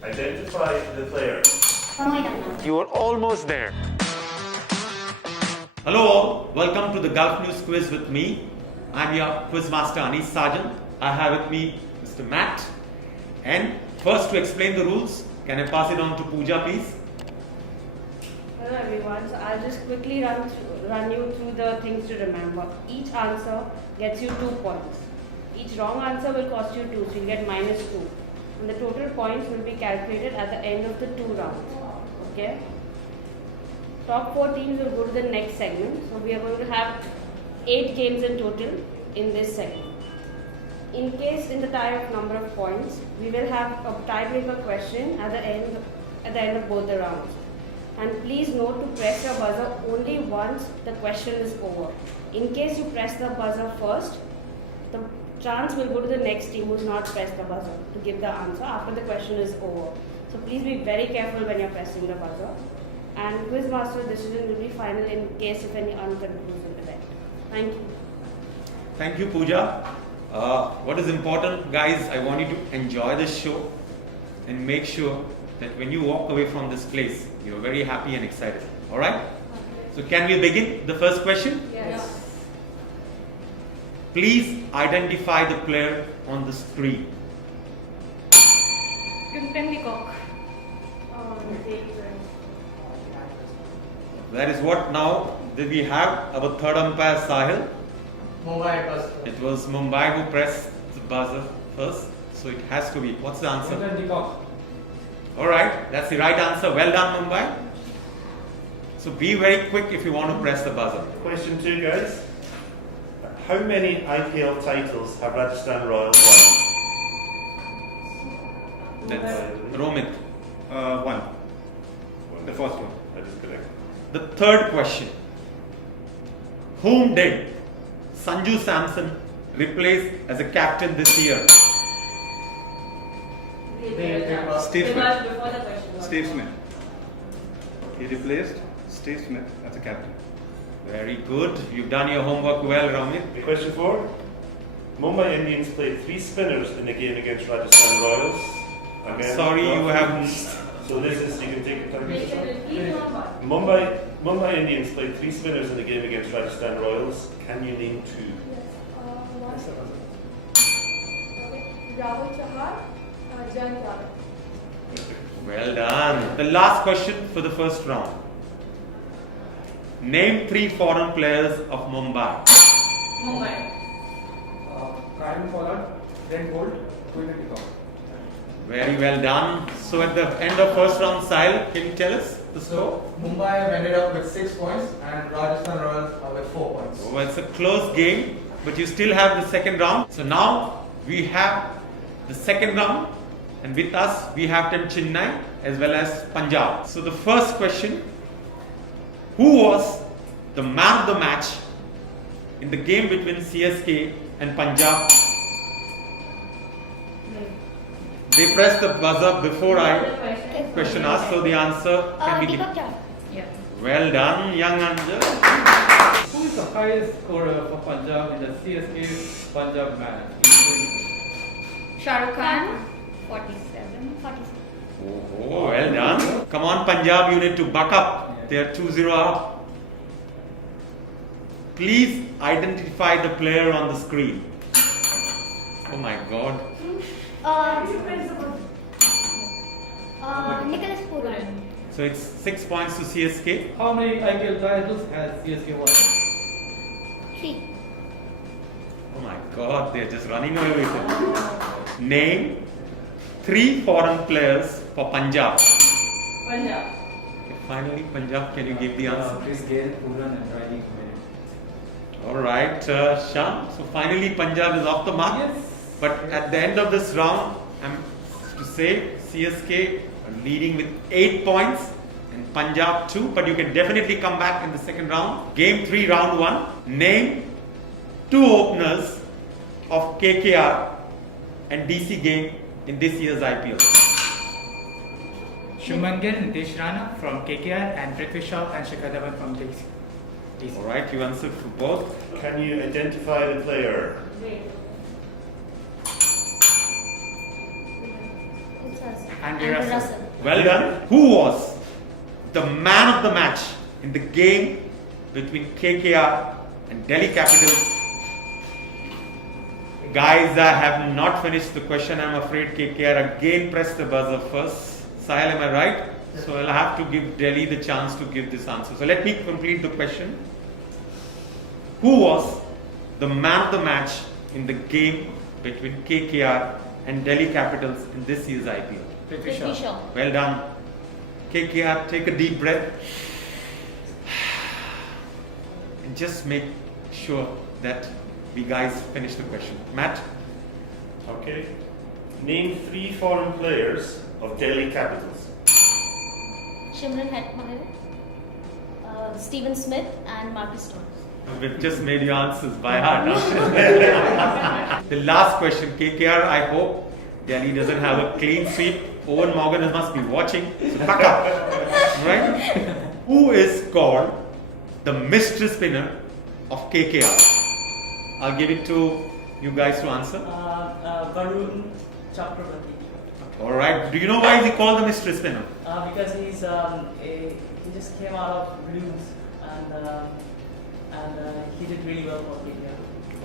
Identify the player. You are almost there. Hello all, welcome to the Gulf News quiz with me. I'm your quiz master Anis Sarjan. I have with me Mr. Matt. And first, to explain the rules, can I pass it on to Pooja, please? Hello everyone, so I'll just quickly run you through the things to remember. Each answer gets you 2 points. Each wrong answer will cost you 2, so you'll get -2. And the total points will be calculated at the end of the 2 rounds. Okay? Top 4 teams will go to the next segment. So we are going to have 8 games in total in this segment. In case in the tie of number of points, we will have a tiebreaker question at the end of both the rounds. And please note to press your buzzer only once the question is over. In case you press the buzzer first, the chance will go to the next team who's not pressed the buzzer to give the answer after the question is over. So please be very careful when you're pressing the buzzer. And Quizmaster decision will be final in case of any unconclusive event. Thank you. Thank you, Pooja. What is important, guys, I want you to enjoy this show and make sure that when you walk away from this place, you're very happy and excited. Alright? So can we begin the first question? Yes. Please identify the player on the screen. Peacock. That is what now did we have our third umpire Sahil. Mumbai first. It was Mumbai who pressed the buzzer first, so it has to be. What's the answer? Alright, that's the right answer. Well done, Mumbai. So be very quick if you want to press the buzzer. Question 2, guys. How many IPL titles have Rajasthan Royals won? That's Romit. One. The first one. That is correct. The third question. Whom did Sanju Samson replace as a captain this year? Steve Smith. Before the question. Steve Smith. He replaced Steve Smith as a captain. Very good. You've done your homework well, Ramit. Question 4. Mumbai Indians played 3 spinners in the game against Rajasthan Royals. Again, Sorry, you have. So this is, you can take your time. Mumbai Indians played 3 spinners in the game against Rajasthan Royals. Can you name 2? Rahul Chahar, Jayant Yadav. Well done. The last question for the first round. Name 3 foreign players of Mumbai. Kyle Pollard, Brent Bolt, Quinton de Kock. Very well done. So at the end of first round, Sahil, can you tell us the score? So Mumbai have ended up with 6 points and Rajasthan Royals are with 4 points. Oh, it's a close game, but you still have the second round. So now we have the second round, and with us we have Team Chennai as well as Punjab. So the first question: who was the man of the match in the game between CSK and Punjab? They pressed the buzzer before I question asked, so the answer can be given. Well done, young Anjal. Who is the highest scorer for Punjab in the CSK Punjab match? Shah Rukh Khan, 47. Oh, well done. Come on, Punjab, you need to buck up. They are 2-0 up. Please identify the player on the screen. Oh my God. Nicholas Puran. So it's 6 points to CSK. How many IPL titles has CSK won? 3. Oh my God, they're just running away with it. Name 3 foreign players for Punjab. Punjab. Finally, Punjab, can you give the answer? Chris Gale, Puran and Riley. Alright, Shan. So finally, Punjab is off the mark. Yes. But at the end of this round, I'm to say CSK are leading with 8 points and Punjab 2. But you can definitely come back in the second round. Game 3, round 1. Name 2 openers of KKR and DC game in this year's IPL. Shubman Gill, Nitish Rana from KKR and Prithvi Shaw and Shikhar Dhawan from DC. Alright, you answered for both. Can you identify the player? Wait. Andre Russell. Well done. Who was the man of the match in the game between KKR and Delhi Capitals? Guys, I have not finished the question. I'm afraid KKR again pressed the buzzer first. Sahil, am I right? So I'll have to give Delhi the chance to give this answer. So let me complete the question. Who was the man of the match in the game between KKR and Delhi Capitals in this year's IPL? Prithvi Shaw. Prithvi Shaw. Well done. KKR, take a deep breath and just make sure that we guys finish the question. Matt? Okay. Name 3 foreign players of Delhi Capitals. Shimran Hetmyer, Stephen Smith, and Marcus Stones. We've just made your answers by heart. Huh? The last question, KKR, I hope Delhi doesn't have a clean sweep. Owen Morgan must be watching. So back up. Right? Who is called the mystery spinner of KKR? I'll give it to you guys to answer. Varun Chakravarti. Alright. Do you know why is he called the mystery spinner? Because he's he just came out of blues and he did really well for KKR.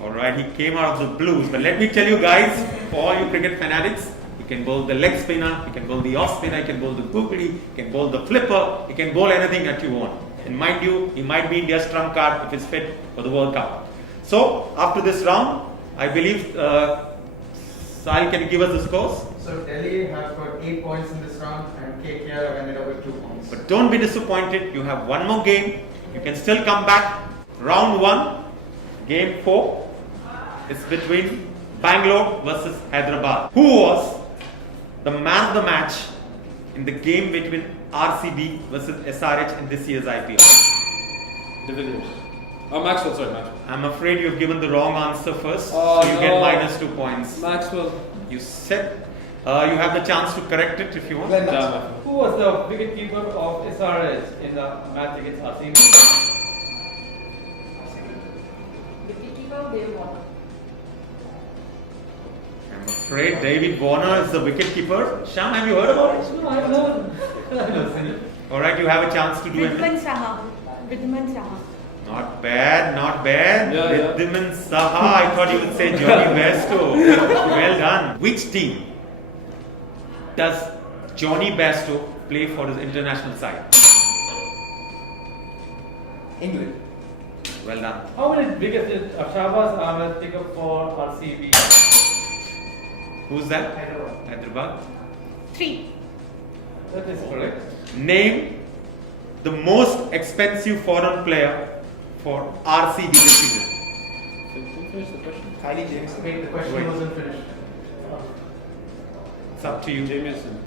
Alright, he came out of the blues. But let me tell you guys, for all you cricket fanatics, you can bowl the leg spinner, you can bowl the off spinner, you can bowl the googly, you can bowl the flipper, you can bowl anything that you want. And mind you, he might be India's trump card if it's fit for the World Cup. So, after this round, I believe, Sahil, can you give us the scores? So Delhi has got 8 points in this round and KKR have ended up with 2 points. But don't be disappointed, you have one more game. You can still come back. Round 1, game 4 is between Bangalore versus Hyderabad. Who was the man of the match in the game between RCB versus SRH in this year's IPL? De Villiers. Oh, Maxwell, sorry, Maxwell. I'm afraid you've given the wrong answer first. Oh, so you get no. minus 2 points. Maxwell. You said you have the chance to correct it if you want. Glenn Damn Maxwell. it. Who was the wicketkeeper of SRH in the match against RCB? Wicketkeeper Dave Warner. I'm afraid David Warner is the wicketkeeper. Sham, have you heard about it? No, I have no. I have seen it. Alright, you have a chance to do Vidman it. Saha. Vidman Saha. Not bad, not bad. Yeah, yeah. Vidman Saha, I thought you would say Johnny Bairstow. Well done. Which team does Johnny Bairstow play for his international side? England. Well done. How many wickets did Shahbaz Ahmed take up for RCB? Who's that? Hyderabad. Hyderabad. 3. That is correct. Name the most expensive foreign player for RCB this season. Who finished the question? Kylie James. Wait, the question Wait. wasn't finished. It's up to you. Jamieson.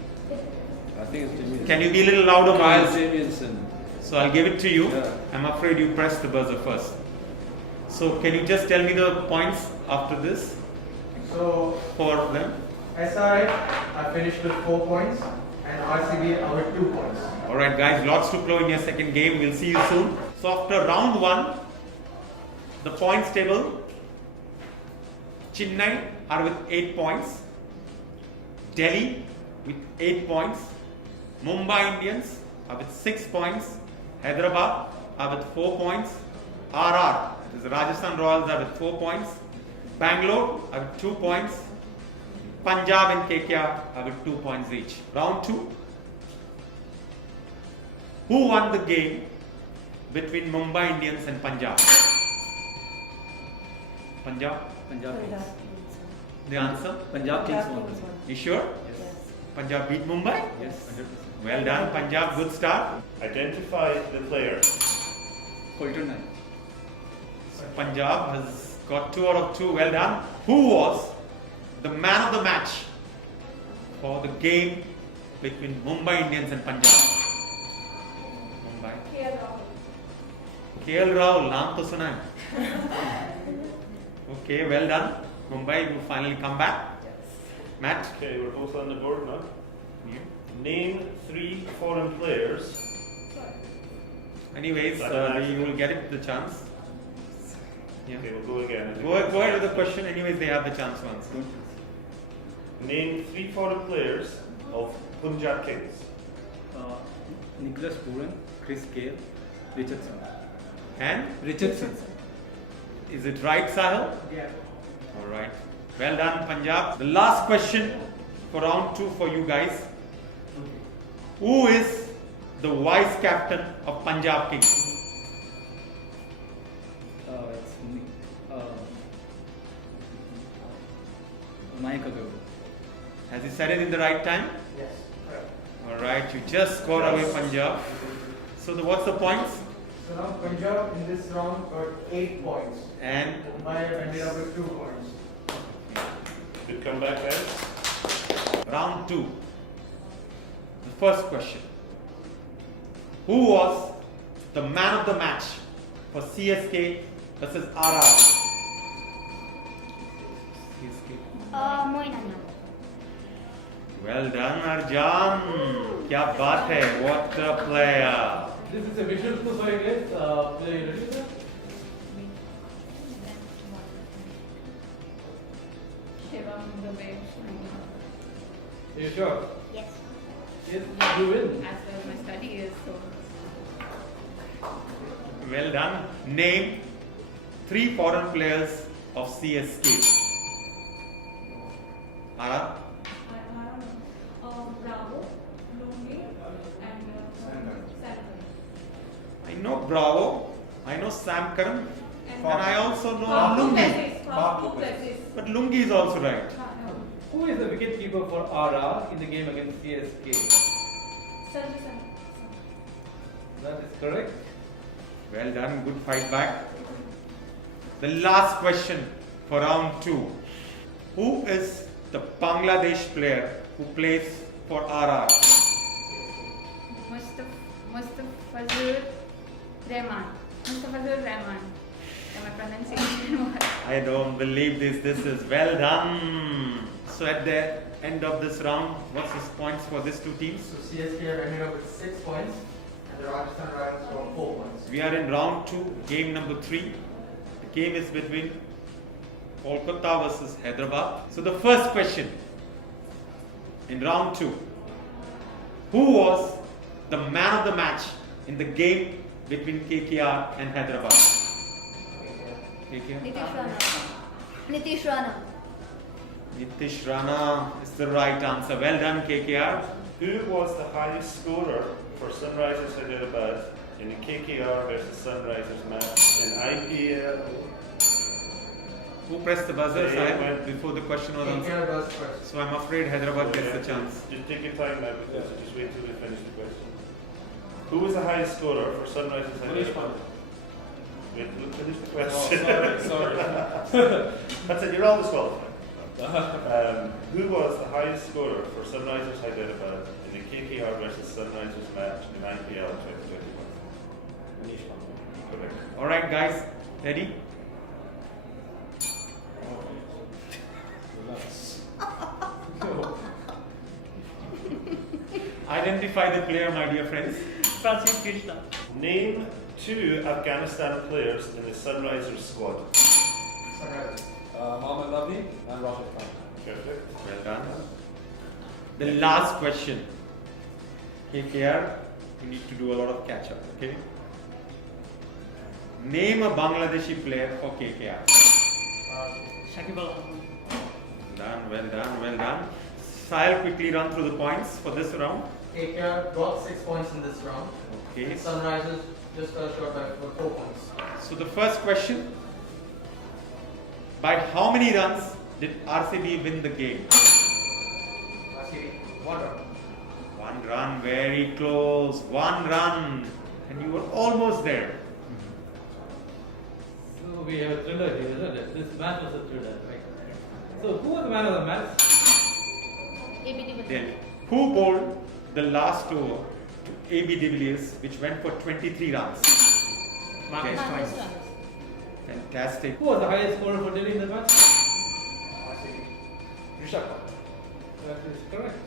I think it's Jamieson. Can you be a little louder, Kyle Miles? Jamieson. So I'll give it to you. Yeah. I'm afraid you pressed the buzzer first. So can you just tell me the points after this So for them? SRH I finished with 4 points and RCB are with 2 points. Alright guys, lots to flow in your second game. We'll see you soon. So after round 1, the points table, Chennai are with 8 points, Delhi with 8 points, Mumbai Indians are with 6 points, Hyderabad are with 4 points, RR, that is Rajasthan Royals are with 4 points, Bangalore are with 2 points, Punjab and KKR are with 2 points each. Round 2. Who won the game between Mumbai Indians and Punjab? Punjab? Punjab Kings. The answer? Punjab Kings won. You sure? Yes. Punjab beat Mumbai? Yes. Well done, Punjab. Good start. Identify the player. Colton Knight. Punjab has got 2 out of 2. Well done. Who was the man of the match for the game between Mumbai Indians and Punjab? Mumbai. KL Rahul, नाम तो सुना है. Okay, well done. Mumbai, you finally come back. Matt? Okay, we're both on the board now. Yeah. Name 3 foreign players. Anyways, you will get it the chance. Yeah. Okay, we'll go again. Go ahead with the question. Anyways, they have the chance to answer. Name 3 foreign players of Punjab Kings. Nicholas Pooran, Chris Gale, Richardson. And Richardson. is it right, Sahil? Yeah. All right. Well done, Punjab. The last question for round 2 for you guys. Who is the vice captain of Punjab Kings? It's Mike Agarwal. Has he said it in the right time? Yes, correct. All right. You just scored away Punjab. So what's the points? So now Punjab in this round got 8 points. And Mumbai ended up with 2 points. Good comeback, guys. round 2. The first question. Who was the man of the match for CSK versus RR? CSK. Moin Anna. Well done, Arjan. Kya baat hai? What a player. This is a visual proof, I guess. Play ready, sir? Shivam the way Are you sure? Yes. Yes, you win. As well as my study is so. Well done. Name 3 foreign players of CSK. RR. Bravo, Lungi, and Sam. I know Bravo. I know Sam Karan. And I also know Lungi. But Lungi is also right. Who is the wicketkeeper for RR in the game against CSK? That is correct. Well done. Good fight back. The last question for round 2. Who is the Bangladesh player who plays for RR? Mustafazur Rahman. Mustafazur Rahman. Am I pronunciation? I don't believe this. This is well done. So at the end of this round, what's the points for these 2 teams? So CSK have ended up with 6 points and the Rajasthan Royals got 4 points. We are in round 2, game number 3. The game is between Kolkata versus Hyderabad. So the first question in round 2. Who was the man of the match in the game between KKR and Hyderabad? KKR? Nitish Rana. Nitish Rana is the right answer. Well done, KKR. Who was the highest scorer for Sunrisers Hyderabad in the KKR versus Sunrisers match in IPL? Who pressed the buzzer, They Sahib, went- before the question was answered? KKR goes first. So I'm afraid Hyderabad gets the chance. Just take your time now because just wait till we finish the question. Who was the highest scorer for Sunrisers Hyderabad? Wait till we finish the question. Sorry. That's it, you're all disqualified. Who was the highest scorer for Sunrisers Hyderabad in the KKR versus Sunrisers match in IPL 2021? Correct. Alright, guys, ready? Identify the player, my dear friends. Francis Krishna. Name 2 Afghanistan players in the Sunrisers squad. Sunrisers. Mohammad Nabi and Rashid Khan. Perfect. Well done. The last question. KKR, you need to do a lot of catch up, okay? Name a Bangladeshi player for KKR. Shakib Al Hasan. Well done. So I'll quickly run through the points for this round. KKR got 6 points in this round. Okay. Sunrisers just fell short by 4 points. So the first question. By how many runs did RCB win the game? RCB, 1 run. 1 run, very close. 1 run. And you were almost there. So we have a thriller here, isn't it? This match was a thriller, right? So who was the man of the match? AB de Villiers. Then, who bowled the last over to AB de Villiers, which went for 23 runs? Marcus Okay. Marcus Stoinis. Stoinis. Fantastic. Who was the highest scorer for Delhi in the match? RCB. Rishabh Pant. That is correct.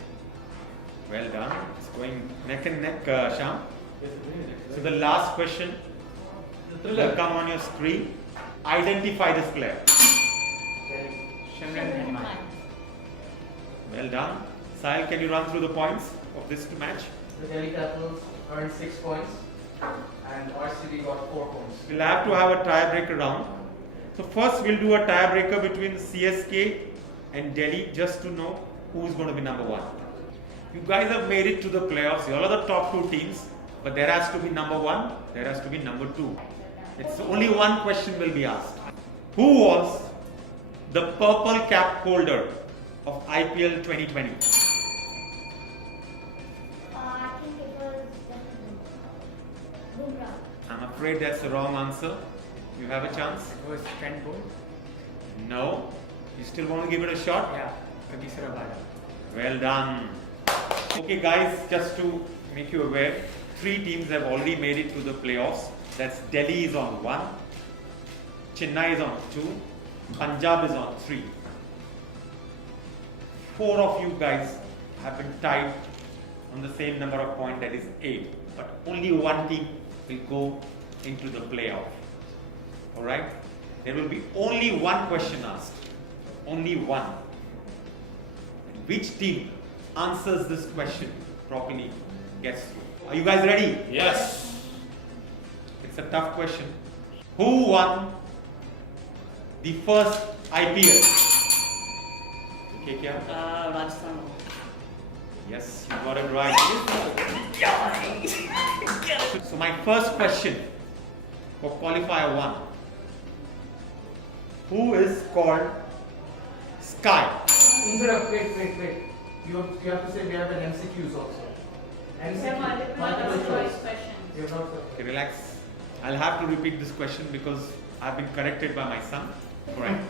Well done. It's going neck and neck, Sham. Yes, it is. So the last question The will thriller. come on your screen. Identify this player. Shimran Hetman. Well done. Sahil, can you run through the points of this match? The Delhi Capitals earned 6 points and RCB got 4 points. We'll have to have a tiebreaker round. So first we'll do a tiebreaker between CSK and Delhi just to know who's going to be number 1. You guys have made it to the playoffs. You all are the top 2 teams, but there has to be number 1, there has to be number 2. It's only one question will be asked. Who was the purple cap holder of IPL 2020? I think it was Bumrah. I'm afraid that's the wrong answer. You have a chance? It was Trent Bolt. No. You still want to give it a shot? Yeah, Kagisara Bala. Well done. Okay guys, just to make you aware, 3 teams have already made it to the playoffs. That's Delhi is on 1, Chennai is on 2, Punjab is on 3. 4 of you guys have been tied on the same number of points, that is 8. But only one team will go into the playoff. Alright? There will be only one question asked. Only one. And which team answers this question properly gets through. Are you guys ready? Yes. It's a tough question. Who won the first IPL? KKR? Rajasthan. Yes, you got it right. So my first question for qualifier 1. Who is called Sky? Wait. You have to say we have an MCQs also. MCQ, multiple choice. You have not Okay, relax. I'll have to repeat this question because I've been corrected by my son. Correct.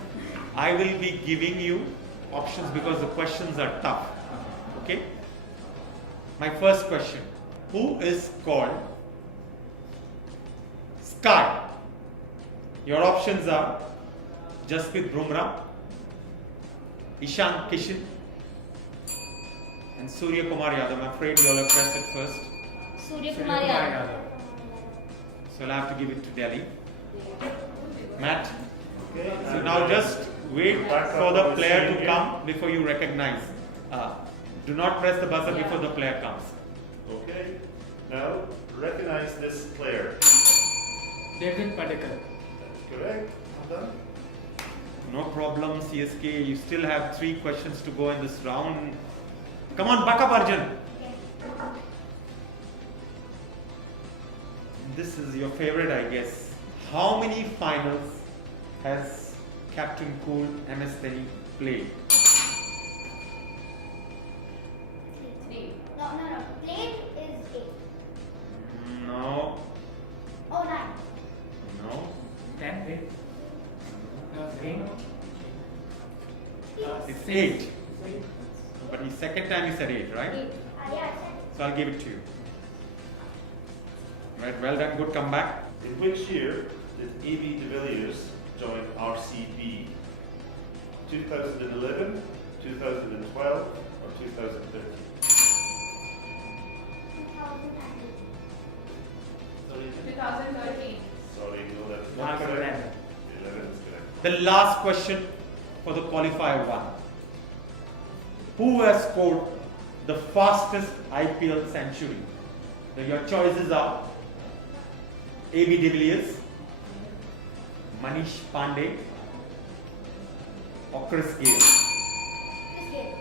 I will be giving you options because the questions are tough. Okay? My first question. Who is called Sky? Your options are Jasprit Bumrah, Ishan Kishan, and Surya Kumar Yadav. I'm afraid you all have pressed it first. Surya Kumar Yadav. So I'll have to give it to Delhi. Matt? Okay. So now just wait for the player to come before you recognize. Do not press the buzzer before the player comes. Okay. Now, recognize this player. David Padekar. Correct? Well done. No problem, CSK. You still have 3 questions to go in this round. Come on, buck up, Arjun. This is your favorite, I guess. How many finals has Captain Cool MS Dhoni played? No. Played is 8. No. Oh, 9. No. 10, 8. No, 8. It's 8. But the second time you said 8, right? 8. Yeah, So I'll give it to you. Right, well done, good comeback. In which year did A.B. de Villiers join RCB? 2011, 2012, or 2013? 2013. Sorry, no, that's Mark not correct. 11. 11 is correct. The last question for the qualifier 1. Who has scored the fastest IPL century? So your choices are A.B. de Villiers, Manish Pandey, or Chris Gayle. Chris Gayle.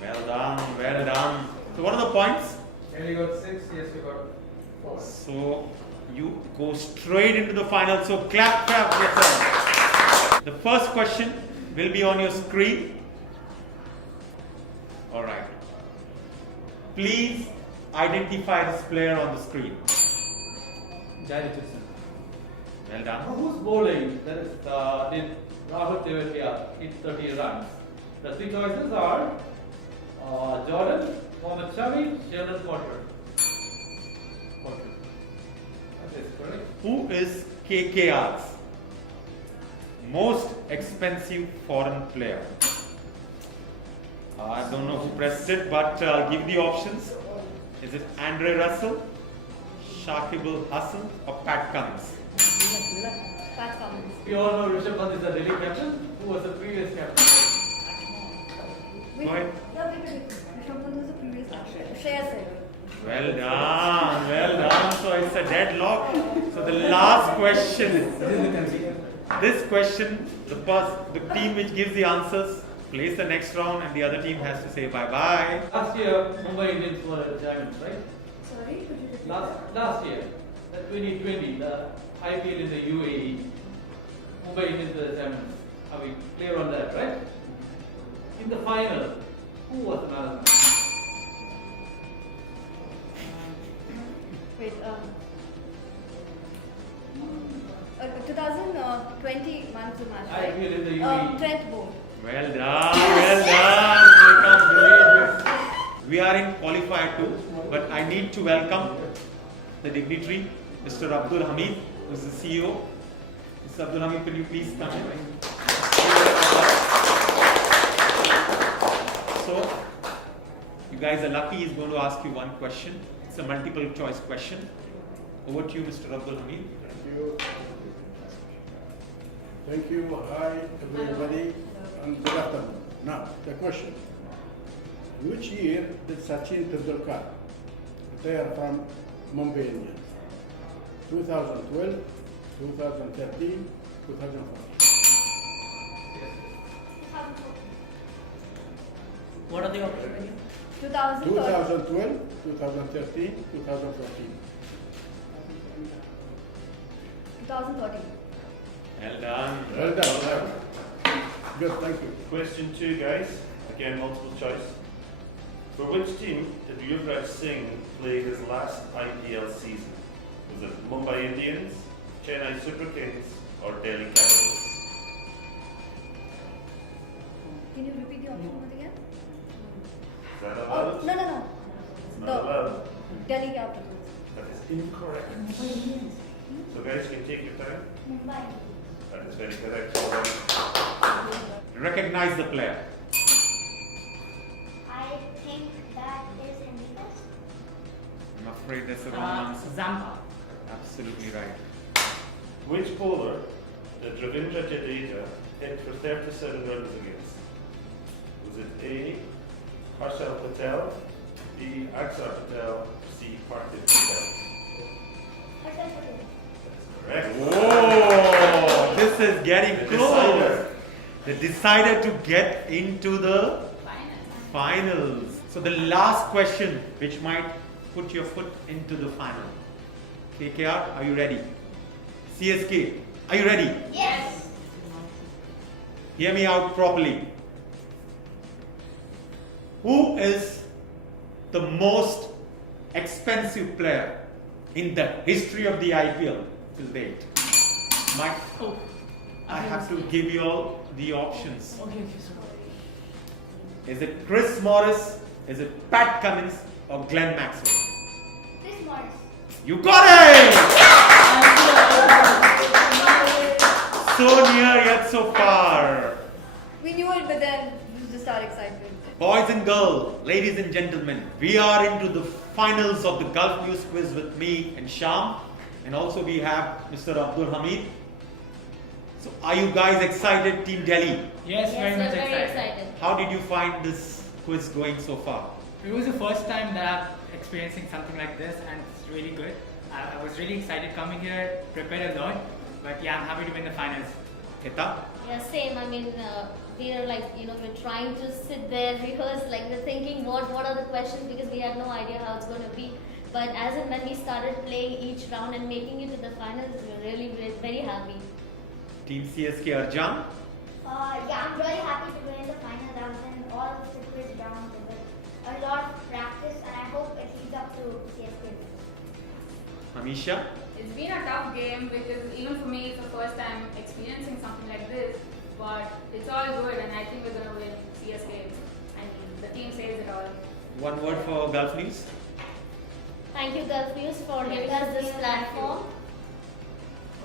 Well done, well done. So what are the points? Delhi got 6, yes, you got 4. So you go straight into the final. So clap yourself. The first question will be on your screen. Alright. Please identify this player on the screen. Jai Richardson. Well done. Who's bowling? That is did Rahul Tewatia hit 30 runs. The 3 choices are Jordan, Mohammad Shami, Sheldon Potter. That is correct. Who is KKR's most expensive foreign player? I don't know who pressed it, but I'll give the options. Is it Andre Russell, Shakib Al Hasan, or Pat Cummins? Pat Cummins. We all know Rishabh Pant is the Delhi captain. Who was the previous captain? Go ahead. No, we could From who was the previous answer? Shreya said. Well done, well done. So it's a deadlock. So the last question. This question, the team which gives the answers plays the next round, and the other team has to say bye bye. Last year, Mumbai Indians were diamonds, right? Sorry, could you repeat? Last year, the 2020, the IPL in the UAE, Mumbai Indians were diamonds. Are we clear on that, right? In the final, who was the man of the match? Wait, 2020 man of the match, right? IPL in the UAE. Trent Bolt. Well done, well done. Welcome, great. We are in qualifier 2, but I need to welcome the dignitary, Mr. Abdul Hamid, who is the CEO. Mr. Abdul Hamid, can you please come in? So, you guys are lucky. He's going to ask you one question. It's a multiple choice question. Over to you, Mr. Abdul Hamid. Thank you. Thank you. Hi, everybody, and good afternoon. Now, the question. Which year did Sachin Tendulkar retire from Mumbai Indians? 2012, 2013, 2014. What are the options? 2012, 2013, 2014. 2013. Well done. Well done. Good, thank you. Question 2, guys. Again, multiple choice. For which team did Yuvraj Singh play his last IPL season? Was it Mumbai Indians, Chennai Super Kings, or Delhi Capitals? Can you repeat the option once again? Is that Oh, allowed? no. It's not allowed. Delhi Capitals. That is incorrect. So guys, you can take your time. Mumbai. That is very correct. Recognize the player. I think that is Henriquez. I'm afraid that's the wrong answer. Zampa. Absolutely right. Which bowler did Ravindra Jadeja hit for 37 runs against? Was it A. Harshal Patel, B. Axar Patel, C. Parthiv Patel? Correct. Whoa! This is getting The close. decider. The decider to get into the finals. So the last question, which might put your foot into the final. KKR, are you ready? CSK, are you ready? Yes. Hear me out properly. Who is the most expensive player in the history of the IPL till date? Mike, I have to give you all the options. Okay, sorry. Is it Chris Morris, is it Pat Cummins, or Glenn Maxwell? Chris Morris. You got it! So near yet so far. We knew it, but then it was just our excitement. Boys and girls, ladies and gentlemen, we are into the finals of the Gulf News quiz with me and Sham, and also we have Mr. Abdul Hamid. So are you guys excited, Team Delhi? Yes, very much very excited. How did you find this quiz going so far? It was the first time that I'm experiencing something like this, and it's really good. I was really excited coming here, prepared a lot, but yeah, I'm happy to win the finals. Keta? Yeah, same. I mean, we are like, we're trying to sit there, rehearse, like we're thinking what are the questions because we had no idea how it's going to be. But as and when we started playing each round and making it to the finals, we were really very happy. Team CSK Arjun? Yeah, I'm really happy to win the final round and all the quiz rounds with a lot of practice, and I hope it leads up to CSK. Hamisha? It's been a tough game because even for me it's the first time experiencing something like this, but it's all good and I think we're going to win CSK. I mean, the team says it all. One word for Gulf News? Thank you, Gulf News, for giving us this platform.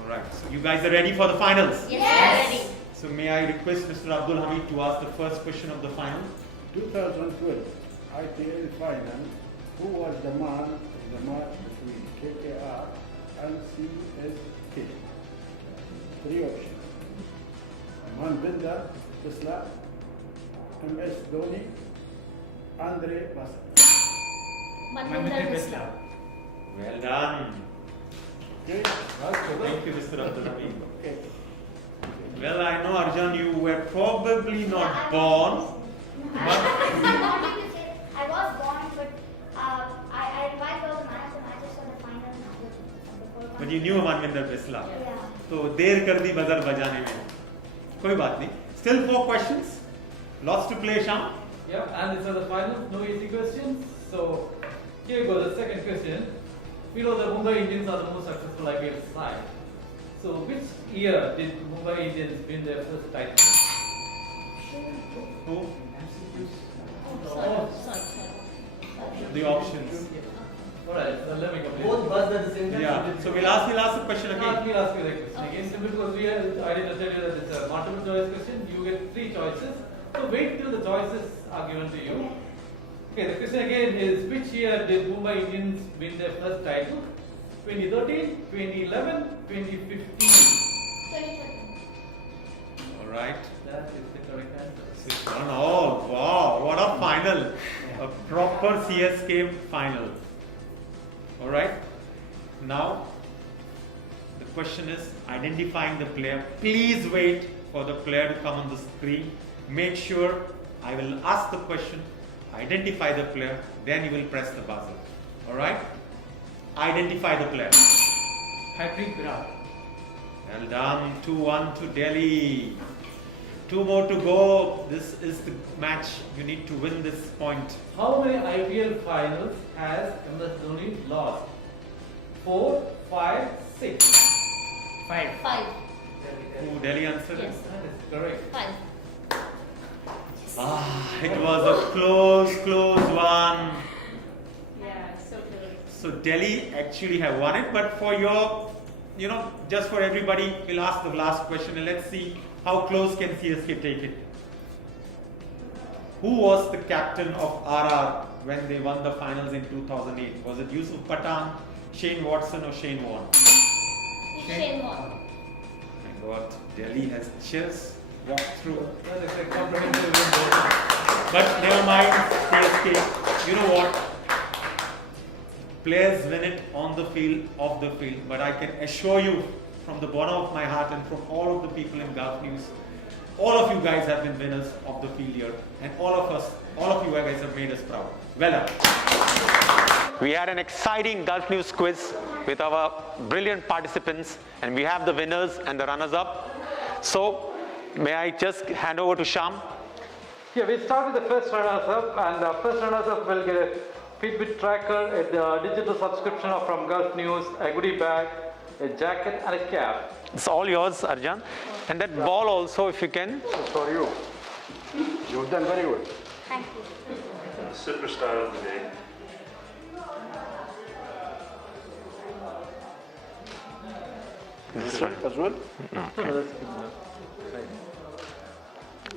Alright, so you guys are ready for the finals? Yes, we're ready. So may I request Mr. Abdul Hamid to ask the first question of the final? 2012 IPL final. Who was the man in the match between KKR and CSK? 3 options. Manvinder Bisla, MS Dhoni, Andre Basal. Manvinder Bisla. Well done. Okay? Thank you, Mr. Abdul Hamid. Okay. Well, I know, Arjun, you were probably not born. I'm not going to say I was born, but I revised all the man of the matches for the final matches. But you knew Manvinder Bisla. Yeah. तो देर कर दी buzzer बजाने में. कोई बात नहीं. Still 4 questions. Lots to play, Sham. Yep, and these are the finals, no easy questions. So here goes the second question. We know the Mumbai Indians are the most successful IPL side. So which year did Mumbai Indians win their first title? Who? Sorry. The options. Alright, so let me complete. Both buzzed at the same time. Yeah. So we'll ask the question Let again. me ask you the question again. Simply because I didn't tell you that it's a multiple choice question. You get 3 choices. So wait till the choices are given to you. Okay, the question again is which year did Mumbai Indians win their first title? 2013, 2011, 2015. 2013. All right. That is the correct answer. 6-1. Oh, wow. What a final. A proper CSK final. All right. Now, the question is identifying the player. Please wait for the player to come on the screen. Make sure I will ask the question, identify the player, then you will press the buzzer. All right. Identify the player. Harpreet Brar. Well done. 2-1 to Delhi. 2 more to go. This is the match. You need to win this point. How many IPL finals has MS Dhoni lost? 4, 5, 6. 5. 5. Who Delhi answered? Yes. That is correct. 5. It was a close one. Yeah, so close. So Delhi actually have won it, but for your, just for everybody, we'll ask the last question and let's see how close can CSK take it. Who was the captain of RR when they won the finals in 2008? Was it Yusuf Pathan, Shane Watson or Shane Warne? Shane Warne. My God, Delhi has just walked through. That is a comprehensive win. But never mind, CSK. You know what? Players win it on the field, off the field. But I can assure you from the bottom of my heart and from all of the people in Gulf News, all of you guys have been winners of the field here. And all of you guys have made us proud. Well done. We had an exciting Gulf News quiz with our brilliant participants. And we have the winners and the runners-up. So, may I just hand over to Sham? Yeah, we start with the first runners-up, and the first runners-up will get a Fitbit tracker, a digital subscription from Gulf News, a goodie bag, a jacket, and a cap. It's all yours, Arjan. And that ball also, if you can. For you. You've done very good. Thank you. Superstar of the day. This one as well?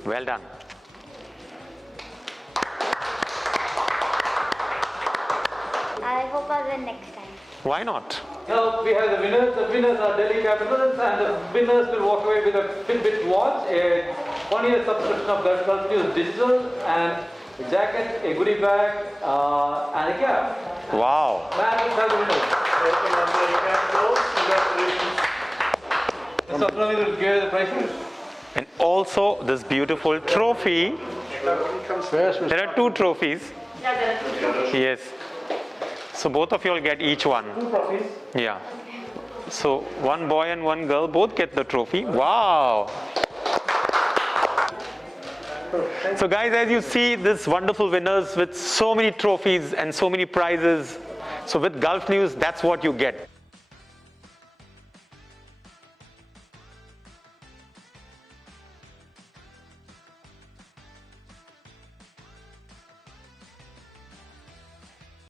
Well done. I hope I'll win next time. Why not? Now we have the winners. The winners are Delhi Capitals, and the winners will walk away with a Fitbit watch, a 1-year subscription of Gulf News Digital, and a jacket, a goodie bag, and a cap. Wow. Man, these are the winners. So Abdulhamid will give the prizes. And also this beautiful trophy. There are 2 trophies. Yeah, there are 2 trophies. Yes. So both of you will get each one. 2 trophies. Yeah. So one boy and one girl both get the trophy. Wow. So guys, as you see, this wonderful winners with so many trophies and so many prizes. So with Gulf News, that's what you get.